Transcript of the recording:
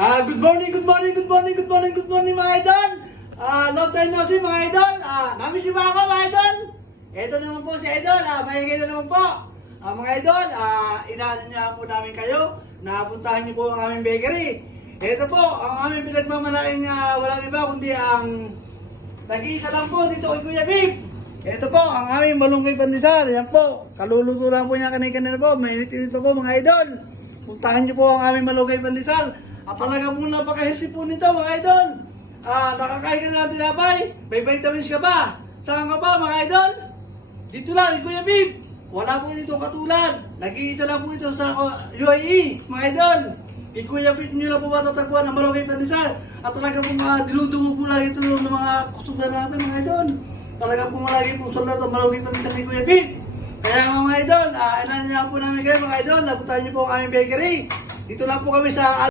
Good morning, good morning, good morning, good morning, good morning mga idol. Long time no see mga idol. Namiss niyo ba ako mga idol? Ito naman po si idol. Mahingay na naman po. Mga idol, inaano niya po namin kayo. Napuntahan niyo po ang aming bakery. Ito po, ang aming pinagmamalaking walang iba kundi ang nag-iisa lang po dito kay Kuya Bib. Ito po, ang aming malunggay pandesal. Yan po, kaluluto lang po niya kanina po. Mainit-init pa po mga idol. Puntahan niyo po ang aming malunggay pandesal. At talaga po napaka-healthy po nito mga idol. Nakakain ka na ng tinapay. May vitamins ka ba? Saan ka ba mga idol? Dito lang, kay Kuya Bib. Wala po dito katulad. Nag-iisa lang po ito sa UAE mga idol. Kay Kuya Bib nyo lang po matatagpuan ang malunggay pandesal. At talaga po dinudungo po lang ito ng mga customer natin mga idol. Talaga po malagi po sa lahat ang malunggay pandesal kay Kuya Bib. Kaya mga idol, ilan niya po namin kayo mga idol. Napuntahan niyo po ang aming bakery. Dito lang po kami sa